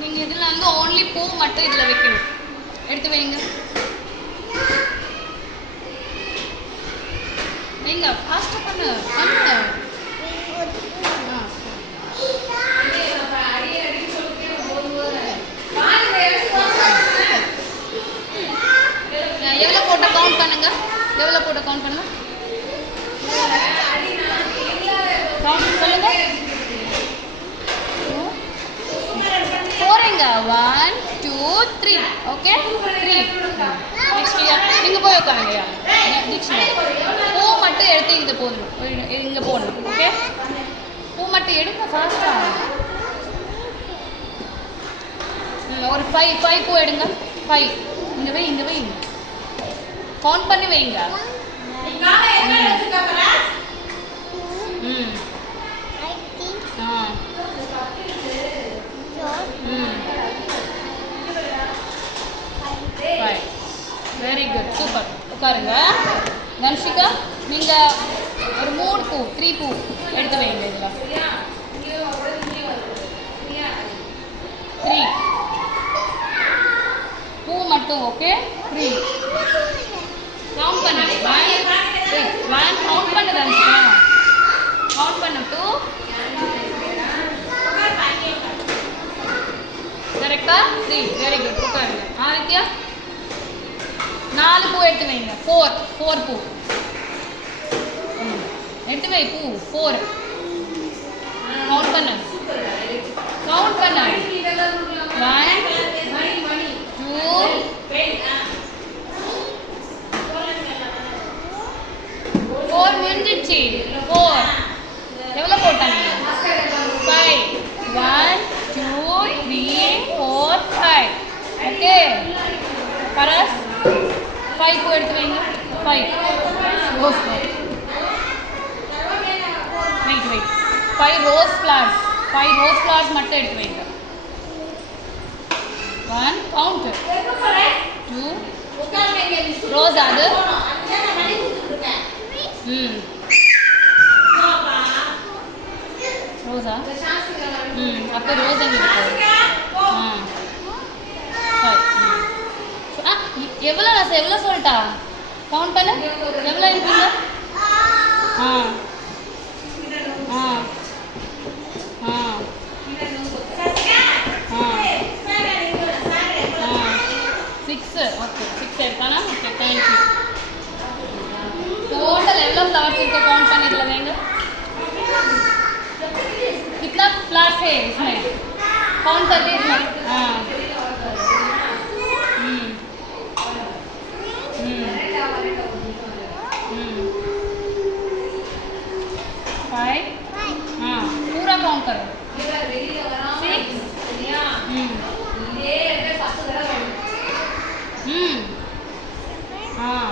நீங்கள் இதில் வந்து ஓன்லி பூ மட்டும் இதில் வைக்கணும். எடுத்து வைங்க வைங்க, ஃபாஸ்ட்டாக பண்ணு பண்ணு. எவ்வளோ போட்ட கவுண்ட் பண்ணுங்க, எவ்வளோ போட்ட கவுண்ட் பண்ணுங்க, கவுண்ட் சொல்லுங்க. போறீங்க 1 2 3 ஓகே 3. நெக்ஸ்ட் நீங்கள் போய் உட்காருங்க. பூ மட்டும் எடுத்து இங்கே போடணும், இங்கே போடணும். ஓகே பூ மட்டும் எடுங்க ஃபாஸ்ட்டாக. ஒரு 5 பூ எடுங்க. 5 இங்கே வை, இங்கே வை, கவுண்ட் பண்ணி வைங்க. Very good, super. உட்காருங்க. தனுஷிகா நீங்கள் ஒரு 3 பூ 3 பூ எடுத்து வைங்க. இதில் 3 பூ மட்டும். ஓகே 3 கவுண்ட் பண்ணு. 1 கவுண்ட் பண்ணு தனுஷிகா, கவுண்ட் பண்ணு. 2 கரெக்டா 3. Very good. உட்காருங்க. ஆதித்யா 4 பூ எடுத்து வைங்க. 4 பூ எடுத்து வை. பூ 4 கவுண்ட் பண்ணு, கவுண்ட் பண்ணு. 1 2 4 முடிஞ்சிச்சு. 4 எவ்வளோ போட்டாங்க? 5 1 2 3 4 5. ஓகே பரஸ் 5 பூ எடுத்து வைங்க. 5 rose wait 5 rose flowers, 5 rose flowers மட்டும் எடுத்து வைங்க. 1 கவுண்ட் 2 ரோஸ். அது ரோஸா? அப்போ ரோஸ் எங்கே இருக்கு? எவ்வளோ நான் எவ்வளோ சொல்லிட்டா? கவுண்ட் பண்ணு. எவ்வளோ இருக்குங்க? ஆ ஆ ஆ ஆ 6. ஓகே 6 இருக்கானா? Okay thank you. டோட்டல் எவ்வளோ फ्लावर्स इनको काउंट करने के लगेंगे? कितना फ्लावर्स है इसमें? काउंट करके इसमें. हाँ 5. हाँ पूरा काउंट करो. 6. हाँ